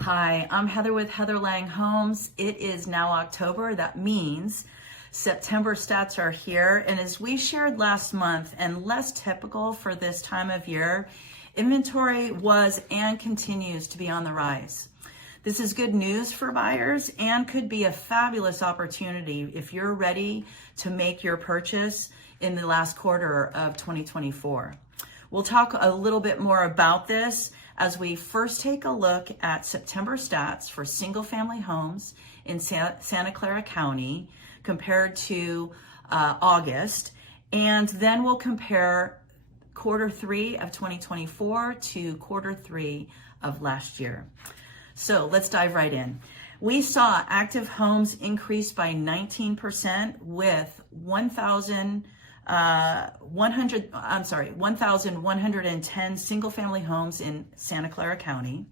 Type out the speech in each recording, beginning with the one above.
Hi, I'm Heather with Heather Lange Homes. It is now October. That means September stats are here. And as we shared last month, and less typical for this time of year, inventory was and continues to be on the rise. This is good news for buyers and could be a fabulous opportunity if you're ready to make your purchase in the last quarter of 2024. We'll talk a little bit more about this as we first take a look at September stats for single-family homes in Santa Clara County compared to August, and then we'll compare quarter 3 of 2024 to quarter 3 of last year. So let's dive right in. We saw active homes increase by 19% with 1,110 single-family homes in Santa Clara County.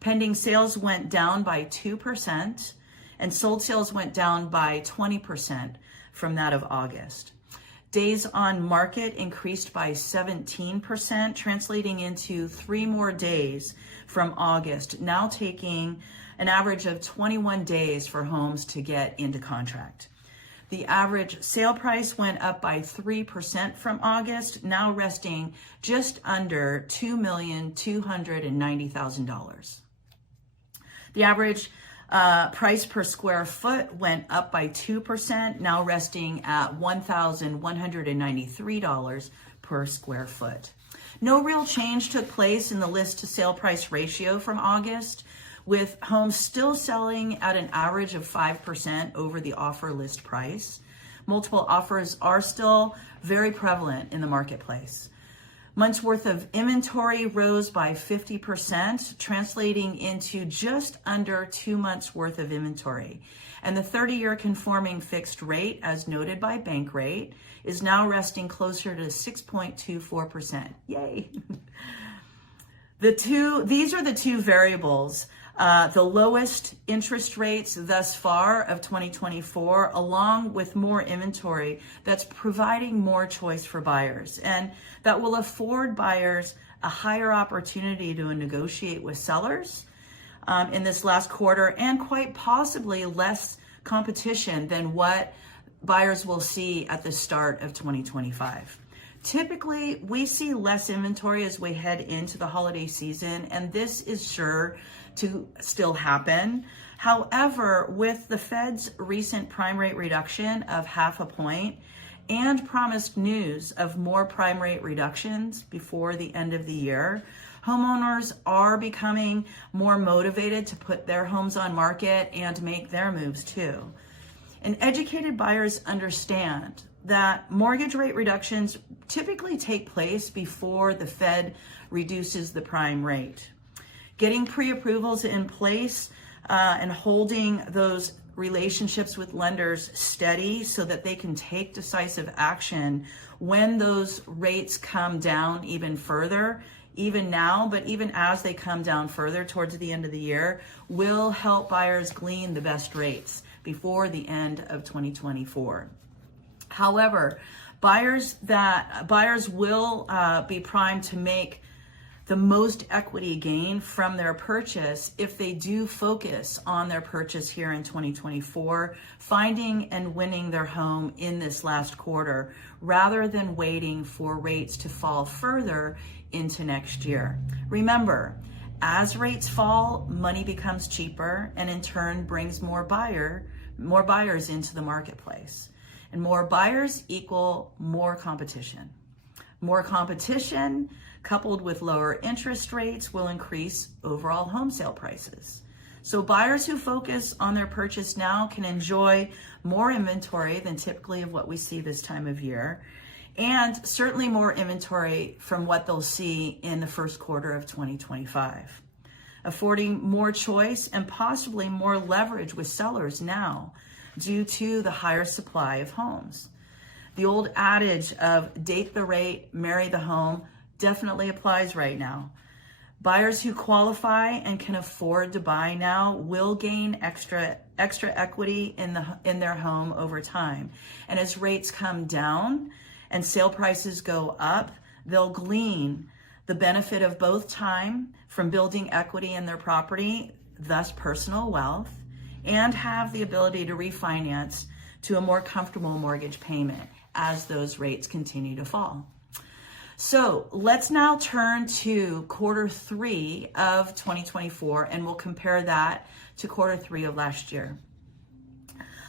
Pending sales went down by 2%, and sold sales went down by 20% from that of August. Days on market increased by 17%, translating into 3 more days from August, now taking an average of 21 days for homes to get into contract. The average sale price went up by 3% from August, now resting just under $2,290,000. The average price per square foot went up by 2%, now resting at $1,193 per square foot. No real change took place in the list to sale price ratio from August, with homes still selling at an average of 5% over the offer list price. Multiple offers are still very prevalent in the marketplace. Months worth of inventory rose by 50%, translating into just under 2 months worth of inventory. And the 30-year conforming fixed rate, as noted by Bankrate, is now resting closer to 6.24%. Yay! These are the two variables. The lowest interest rates thus far of 2024, along with more inventory that's providing more choice for buyers. And that will afford buyers a higher opportunity to negotiate with sellers in this last quarter, and quite possibly less competition than what buyers will see at the start of 2025. Typically, we see less inventory as we head into the holiday season, and this is sure to still happen. However, with the Fed's recent prime rate reduction of 0.5 point and promised news of more prime rate reductions before the end of the year, homeowners are becoming more motivated to put their homes on market and make their moves too. And educated buyers understand that mortgage rate reductions typically take place before the Fed reduces the prime rate. Getting pre-approvals in place and holding those relationships with lenders steady so that they can take decisive action when those rates come down even further, even now, but even as they come down further towards the end of the year, will help buyers glean the best rates before the end of 2024. However, buyers will be primed to make the most equity gain from their purchase if they do focus on their purchase here in 2024, finding and winning their home in this last quarter, rather than waiting for rates to fall further into next year. Remember, as rates fall, money becomes cheaper, and in turn brings more buyers into the marketplace. And more buyers equal more competition. More competition coupled with lower interest rates will increase overall home sale prices. So buyers who focus on their purchase now can enjoy more inventory than typically of what we see this time of year, and certainly more inventory from what they'll see in the first quarter of 2025, affording more choice and possibly more leverage with sellers now due to the higher supply of homes. The old adage of date the rate, marry the home definitely applies right now. Buyers who qualify and can afford to buy now will gain extra equity in their home over time. And as rates come down and sale prices go up, they'll glean the benefit of both time from building equity in their property thus personal wealth, and have the ability to refinance to a more comfortable mortgage payment as those rates continue to fall. So let's now turn to quarter 3 of 2024, and we'll compare that to quarter 3 of last year.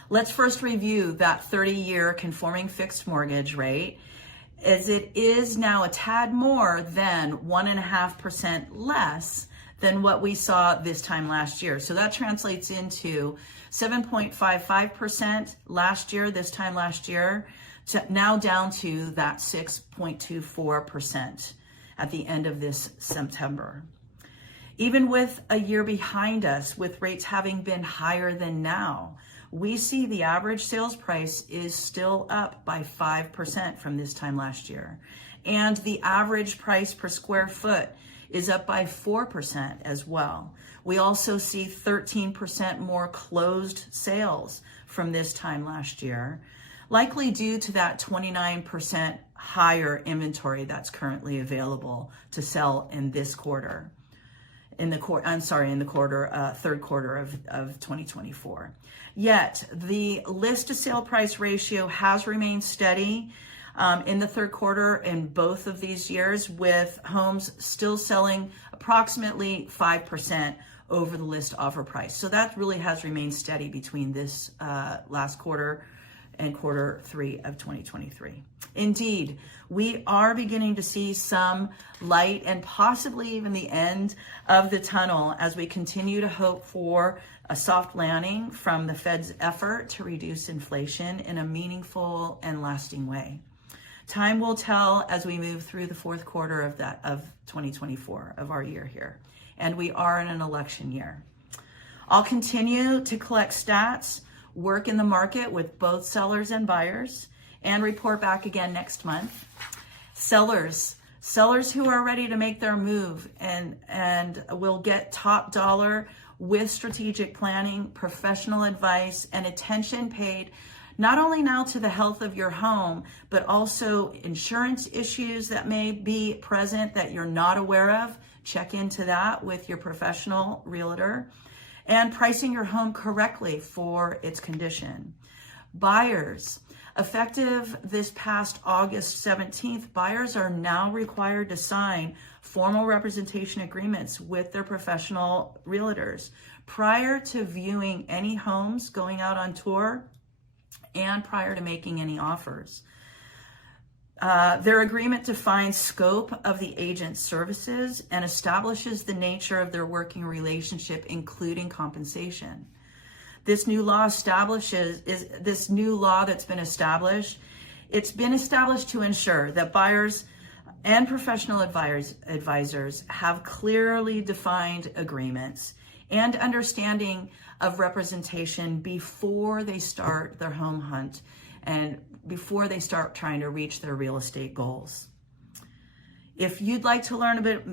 Let's first review that 30-year conforming fixed mortgage rate, as it is now a tad more than 1.5% less than what we saw this time last year. So that translates into 7.55% last year, this time last year, to now down to that 6.24% at the end of this September. Even with a year behind us, with rates having been higher than now, we see the average sales price is still up by 5% from this time last year. And the average price per square foot is up by 4% as well. We also see 13% more closed sales from this time last year, likely due to that 29% higher inventory that's currently available to sell in this quarter. Third quarter of 2024. Yet the list to sale price ratio has remained steady in the third quarter in both of these years, with homes still selling approximately 5% over the list offer price. So that really has remained steady between this last quarter and quarter 3 of 2023. Indeed, we are beginning to see some light and possibly even the end of the tunnel as we continue to hope for a soft landing from the Fed's effort to reduce inflation in a meaningful and lasting way. Time will tell as we move through the fourth quarter of 2024, of our year here. And we are in an election year. I'll continue to collect stats, work in the market with both sellers and buyers, and report back again next month. Sellers who are ready to make their move and will get top dollar with strategic planning, professional advice, and attention paid not only now to the health of your home, but also insurance issues that may be present that you're not aware of. Check into that with your professional realtor. And pricing your home correctly for its condition. Buyers, effective this past August 17th, buyers are now required to sign formal representation agreements with their professional realtors prior to viewing any homes going out on tour and prior to making any offers. Their agreement defines scope of the agent's services and establishes the nature of their working relationship, including compensation. This new law that's been established. It's been established to ensure that buyers and professional advisors have clearly defined agreements and understanding of representation before they start their home hunt and before they start trying to reach their real estate goals. If you'd like to learn a bit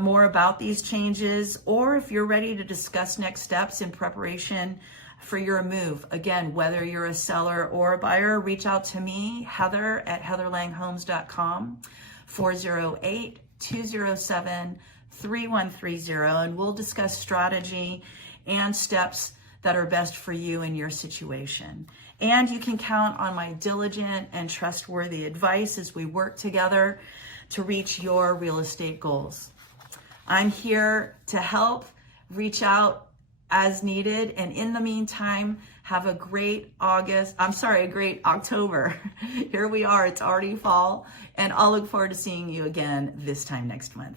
more about these changes, or if you're ready to discuss next steps in preparation for your move, again, whether you're a seller or a buyer, reach out to me, Heather at heatherlanghomes.com, 408-207-3130, and we'll discuss strategy and steps that are best for you in your situation. And you can count on my diligent and trustworthy advice as we work together to reach your real estate goals. I'm here to help. Reach out as needed. And in the meantime, have a great October. Here we are, it's already fall. And I'll look forward to seeing you again this time next month.